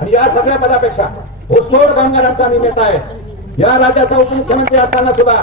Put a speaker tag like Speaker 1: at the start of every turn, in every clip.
Speaker 1: आणि या सगळ्या पदापेक्षा ऊसतोड कामगारांचा मी नेता आहे. या राज्याचा उपमुख्यमंत्री असताना सुद्धा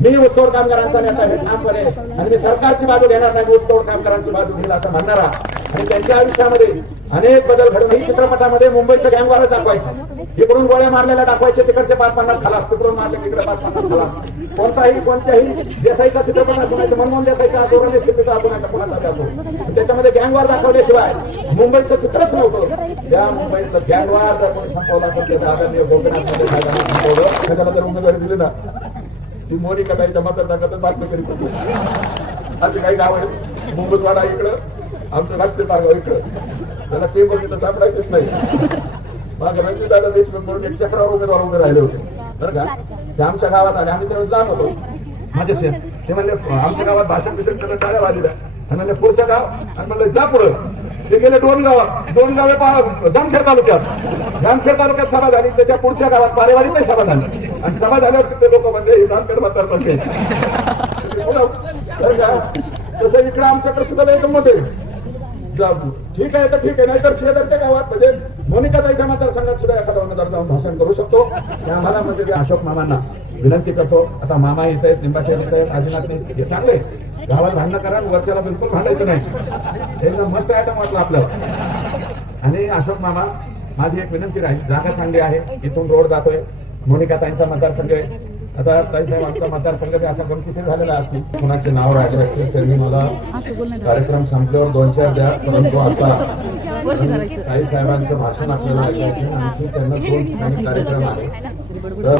Speaker 1: मी ऊसतोड कामगारांचा नेता आहे आणि मी सरकारची बाजू घेणार नाही ऊसतोड कामगारांची बाजू घेईल असं म्हणणारा. आणि त्यांच्या आयुष्यामध्ये अनेक बदल घडून ही चित्रपटामध्ये मुंबईचं गँगवारच दाखवायचे. इकडून गोळ्या मारलेल्या दाखवायचे तिकडचे पाच पन्नास खालास तिकडून मारले तिकडे पाच पन्नास खालास. कोणताही कोणत्याही देसाईचा चित्रपट असू नाही मनमोहन देसाईचा असो स्थितीचा शिंदेचा नाही कोणाचा असो त्याच्यामध्ये गँगवार दाखवल्याशिवाय मुंबईचं चित्रच नव्हतं. त्या मुंबईचं गँगवार जर कोणी संपवला तर त्याचा आदरणीय गोपीनाथमध्ये संपवलं. त्याला जर उमेदवारी दिली ना. ती मोनिका ताईच्या मतदारसंघातच बातमी करीत होती. असे काही गाव आहेत मुंबईवाडा इकडं आमचं राष्ट्रीय पारगाव इकडं. त्याला ते बघितलं सापडायचंच नाही. माझ्या रणजित दादा देशमुख म्हणून एक चक्रावर उमेदवार उभे राहिले होते. बरं का? ते आमच्या गावात आले आम्ही त्यावेळेस जात होतो. माझे सेन ते म्हणले आमच्या गावात भाषण बिषण करत टाळ्या वाजल्या आणि म्हणले पुढचं गाव? आणि म्हणलं जा पुढं. ते गेले दोन गावात दोन गावे जामखेड तालुक्यात. जामखेड तालुक्यात सभा झाली. त्याच्या पुढच्या गावात पारेवाडी पण सभा झाली. आणि सभा झाल्यावर तिथे लोक म्हणजे जामखेड मतदारसंघ बरं तसं इकडे आमच्याकडे सुद्धा लयमध्ये जाऊ. ठीक आहे तर ठीक आहे. नाहीतर शेजारच्या गावात म्हणजे मोनिका ताईच्या मतदारसंघात सुद्धा एखादा उमेदवार जाऊन भाषण करू शकतो. आम्हाला म्हणजे ते अशोक मामांना विनंती करतो. आता मामा येत आहेत लिंबाचे येत आहेत आदिनाथ हे चांगले गावात भांडणं करा वरच्याला बिलकुल भांडायचं नाही. एकदम मस्त आयटम वाटलं आपलं आणि अशोक मामा माझी एक विनंती राहील. जागा चांगली आहे. इथून रोड जातोय. मोनिका ताईंचा मतदारसंघ आहे. आता ताईसाहेब आमचा मतदारसंघ ते असा गमतीशीर झालेला असतील? कुणाचे नाव राहिले असतील? त्यांनी मला कार्यक्रम संपल्यावर दोन चार द्या. परंतु आता काही साहेबांचं भाषण आपल्याला ऐकायचं आणखी त्यांना दोन कार्यक्रम आहे. तर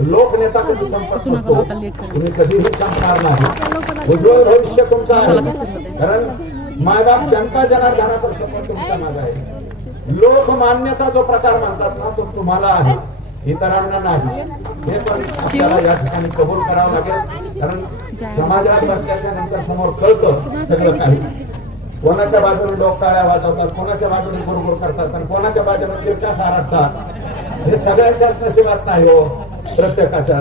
Speaker 1: लोकनेता कधी संपत नसतो तुम्ही कधीही संपणार नाही. उज्ज्वल भविष्य तुमचं आहे. कारण मायबाप जनता जनार्दनाचा शपथ तुमच्या मागे आहे. लोकमान्यता जो प्रकार म्हणतात ना तो तुम्हाला आहे. इतरांना नाही. हे पण आपल्याला या ठिकाणी कबूल करावं लागेल. कारण समाजात बसल्याच्या नंतर समोर कळतं सगळं काही. कोणाच्या बाजूने डोकाळ्या वाजवतात कोणाच्या बाजूने गुरगुर करतात आणि कोणाच्या बाजूने तिरका सारडतात हे सगळ्यांच्याच नशिबात नाही हो. प्रत्येकाच्या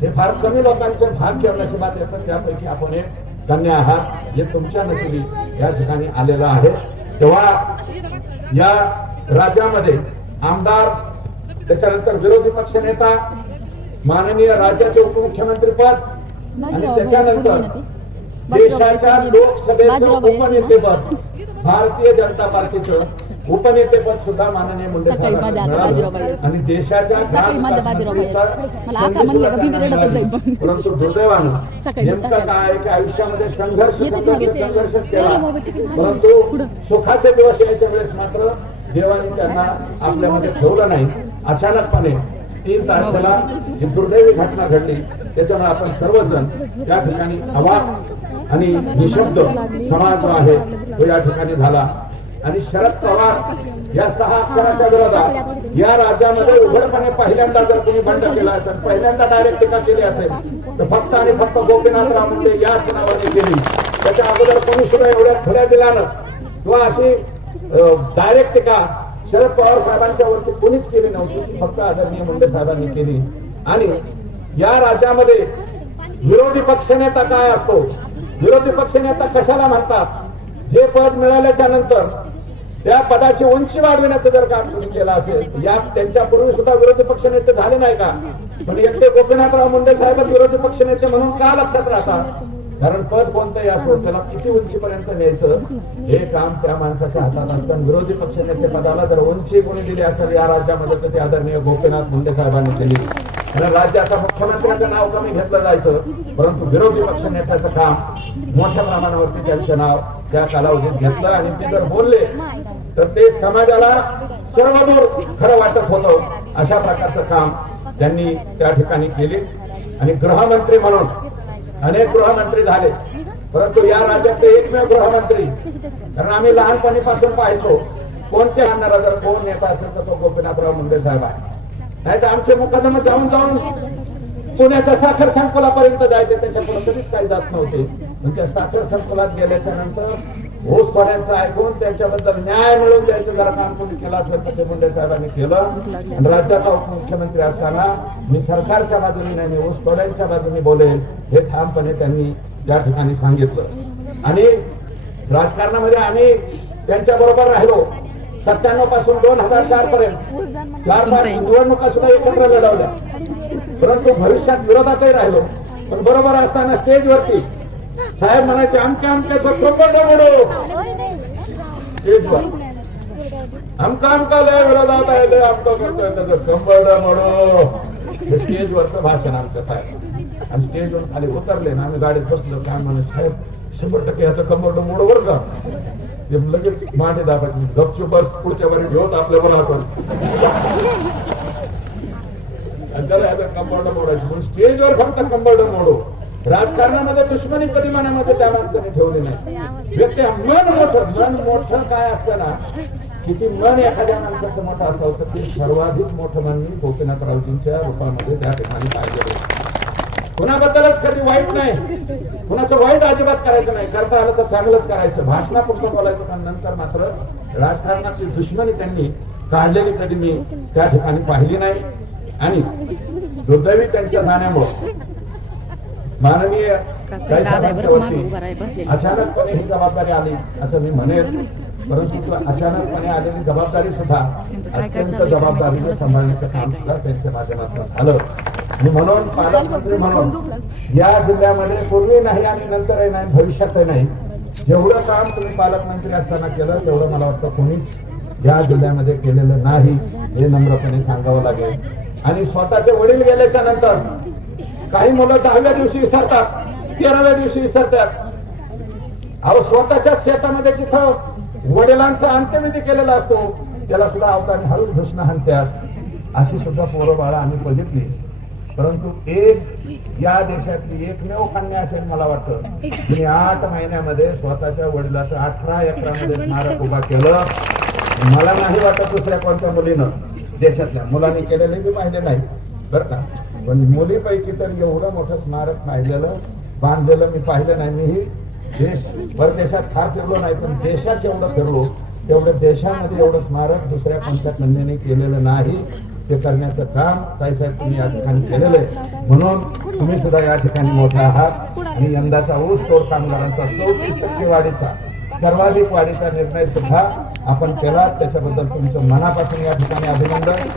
Speaker 1: हे फार कमी लोकांचे भाग्य नशिबात येतात त्यापैकी आपण एक धन्य आहात जे तुमच्या नशिबी या ठिकाणी आलेलं आहे. तेव्हा या राज्यामध्ये आमदार त्याच्यानंतर विरोधी पक्ष नेता माननीय राज्याचे उपमुख्यमंत्री पद आणि त्याच्यानंतर देशाच्या लोकसभेचं उपनेतेपद भारतीय जनता पार्टीचं उपनेतेपद सुद्धा माननीय मुंडे. आणि देशाच्या. परंतु दुर्दैवानं नेमकं. काय की आयुष्यामध्ये संघर्ष संघर्ष केला. परंतु सुखाचे दिवस यायच्या वेळेस मात्र देवाने त्यांना आपल्यामध्ये ठेवलं नाही अचानकपणे तीन तारखेला जी दुर्दैवी घटना घडली त्याच्यामुळे आपण सर्वजण त्या ठिकाणी अवाक आणि निशब्द समाज जो आहे तो या ठिकाणी झाला आणि शरद पवार या सहा अक्षराच्या विरोधात या राज्यामध्ये उघडपणे पहिल्यांदा जर तुम्ही बंड केला असेल पहिल्यांदा डायरेक्ट टीका केली असेल तर फक्त आणि फक्त गोपीनाथराव मुंडे या नावाने केली. त्याच्या अगोदर कोणी सुद्धा एवढ्या खुल्या दिल्यानं किंवा अशी डायरेक्ट टीका शरद पवार साहेबांच्या वरती कोणीच केली नव्हती ती फक्त आदरणीय मुंडे साहेबांनी केली. आणि या राज्यामध्ये विरोधी पक्षनेता काय असतो? विरोधी पक्षनेता कशाला म्हणतात? जे पद मिळाल्याच्या नंतर त्या पदाची उंची वाढविण्याचं जर काम तुम्ही केलं असेल या त्यांच्यापूर्वी सुद्धा विरोधी पक्षनेते झाले नाही का? पण एकटे गोपीनाथराव मुंडे साहेब विरोधी पक्षनेते म्हणून का लक्षात राहतात? कारण पद कोणतंही असो त्याला किती उंचीपर्यंत न्यायचं हे काम त्या माणसाच्या हातात असतं. विरोधी विरोधी पक्षनेते पदाला जर उंची कोणी दिली असेल या राज्यामध्ये तर ते आदरणीय गोपीनाथ मुंडे साहेबांनी केली. आणि राज्याचा मुख्यमंत्र्याचं नाव कमी घेतलं जायचं परंतु विरोधी पक्षनेत्याचं काम मोठ्या प्रमाणावरती त्यांचं नाव त्या कालावधीत घेतलं आणि ते जर बोलले तर ते समाजाला सर्वदूर खरं वाटत होतं. अशा प्रकारचं काम त्यांनी त्या ठिकाणी केले. आणि गृहमंत्री म्हणून अनेक गृहमंत्री झाले. परंतु या राज्यातले एकमेव गृहमंत्री कारण आम्ही लहानपणीपासून पाहायचो कोणत्या आणणारा जर कोण नेता असेल तर तो गोपीनाथराव मुंडे साहेब आहे. नाही तर आमचे मुकादम जाऊन जाऊन पुण्याच्या साखर संकुलापर्यंत जायचे त्याच्या पुढे कधीच काही जात नव्हते. म्हणजे साखर संकुलात गेल्याच्यानंतर ऊस ऐकून त्यांच्याबद्दल न्याय मिळवून द्यायचं जरा काम कोणी केलं असेल तर ते मुंडे साहेबांनी केलं. आणि राज्याचा उपमुख्यमंत्री असताना मी सरकारच्या बाजूने नाही मी ऊस बाजूने बोलेल हे ठामपणे त्यांनी त्या ठिकाणी सांगितलं. आणि राजकारणामध्ये आम्ही त्यांच्या बरोबर राहिलो. सत्त्याण्णवपासून दोन हजार चार पर्यंत. चार पाच निवडणुका सुद्धा एकत्र लढवल्या. परंतु भविष्यात विरोधातही राहिलो. पण बरोबर असताना स्टेजवरती साहेब म्हणायचे अमक्याचं कंबळ मोडो स्टेजवर आमका आमका लय विरोधात आहे लय आमका करतोय त्याचं कंबळ मोडो हे स्टेजवरचं भाषण आमचं साहेब. आणि स्टेजवर खाली उतरले ना आम्ही गाडीत बसलो. काय म्हणे साहेब शंभर टक्के याचं कंबर मोड वर का? ते लगेच मांडे दाबायचे. गपचूप पुढच्या वर घेऊन आपल्या वर आपण आणि त्याला याचं कंबळ मोडायचं. म्हणून स्टेजवर फक्त कंबळ मोडो. राजकारणामध्ये दुश्मनी परिमाणामध्ये त्या माणसाने ठेवली नाही. व्यक्ती मन मोठं मन मोठं काय असतं ना किती मन एखाद्या माणसाचं मोठं असावं तर ते सर्वाधिक मोठं मन मी गोपीनाथरावजींच्या रूपामध्ये त्या ठिकाणी पाहिजे कुणाबद्दलच कधी वाईट नाही. कुणाचं वाईट अजिबात करायचं नाही. करता आलं तर चांगलंच करायचं. भाषणापुरतं बोलायचं पण नंतर मात्र राजकारणाची दुश्मनी त्यांनी काढलेली कधी मी त्या ठिकाणी पाहिली नाही. आणि दुर्दैवी त्यांच्या जाण्यामुळे माननीय अचानकपणे ही जबाबदारी आली असं मी म्हणेन. परंतु अचानकपणे आलेली जबाबदारी सुद्धा अत्यंत जबाबदारीने सांभाळण्याचं काम सुद्धा त्यांच्या माध्यमातून झालं. आणि म्हणून या जिल्ह्यामध्ये पूर्वी नाही आणि नंतरही नाही भविष्यातही नाही. जेवढं काम तुम्ही पालकमंत्री असताना केलं तेवढं मला वाटतं कोणीच या जिल्ह्यामध्ये केलेलं नाही हे नम्रपणे सांगावं लागेल. आणि स्वतःचे वडील गेल्याच्यानंतर काही मुलं दहाव्या दिवशी विसरतात तेराव्या दिवशी विसरतात. अहो स्वतःच्या शेतामध्ये जिथं वडिलांचा अंत्यविधी केलेला असतो त्याला सुद्धा अवतानी हळूच घोषणा हाणतात. अशी सुद्धा पोरं बाळा आम्ही बघितली. परंतु एक या देशातली एकमेव कन्या असेल मला वाटतं. तिने आठ महिन्यामध्ये स्वतःच्या वडिलाचं अठरा एकरामध्ये स्मारक उभा केलं. मला नाही वाटत दुसऱ्या कोणत्या मुलीनं देशातल्या. मुलांनी केलेले मी पाहिले नाही बरं का? पण मुलीपैकी तर एवढं मोठं स्मारक पाहिलेलं बांधलेलं मी पाहिलं नाही. मीही देश परदेशात फार फिरलो नाही पण देशात जेवढं फिरलो तेवढं देशामध्ये एवढं स्मारक दुसऱ्या कोणत्या कन्याने केलेलं नाही. ते करण्याचं काम साईसाहेब तुम्ही या ठिकाणी केलेलं आहे. म्हणून तुम्ही सुद्धा या ठिकाणी मोठा आहात आणि यंदाचा ऊस तोड कामगारांचा चौतीस टक्के वाढीचा सर्वाधिक वाढीचा निर्णय सुद्धा आपण केला. त्याच्याबद्दल तुमचं मनापासून या ठिकाणी अभिनंदन.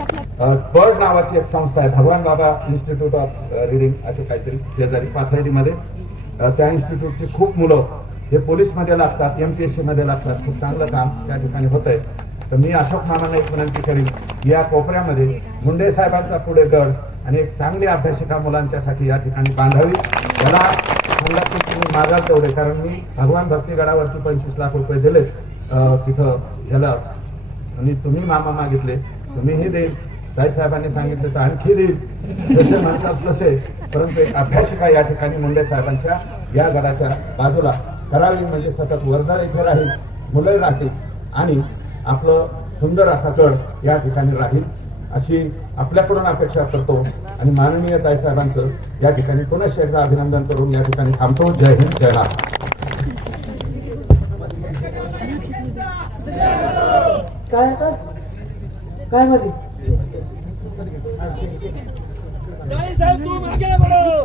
Speaker 1: बर्ड नावाची एक संस्था आहे भगवान बाबा इन्स्टिट्यूट ऑफ रिडिंग असे काहीतरी शेजारी पाथर्डीमध्ये. त्या इन्स्टिट्यूटची खूप मुलं हे पोलीसमध्ये लागतात एमपीएससी मध्ये लागतात. खूप चांगलं काम त्या ठिकाणी होत आहे तर मी अशोक मामांना एक विनंती करीन. या कोपऱ्यामध्ये मुंडे साहेबांचा पुढे गड आणि एक चांगली अभ्यासिका मुलांच्यासाठी या ठिकाणी बांधावी. मला सांगा की तुम्ही मागाल तेवढे कारण मी भगवान भक्ती गडावरती पंचवीस लाख रुपये दिले तिथं ह्याला. आणि तुम्ही मामा मागितले तुम्हीही देईल. साहेबांनी सांगितलं तर आणखी देईल. जसे म्हणतात तसे. परंतु एक अभ्यासिका या ठिकाणी मुंडे साहेबांच्या या गडाच्या बाजूला करावी म्हणजे सतत वर्धा इथे राहील मुलं राहतील. आणि आपलं सुंदर असा गड या ठिकाणी राहील अशी आपल्याकडून अपेक्षा करतो. आणि माननीय साहेबांचं या ठिकाणी पुनश्च एकदा अभिनंदन करून या ठिकाणी थांबतो. जय हिंद जय महाराष्ट्र
Speaker 2: काय काय मध्ये
Speaker 3: साहेब तुम आगे बढ़ो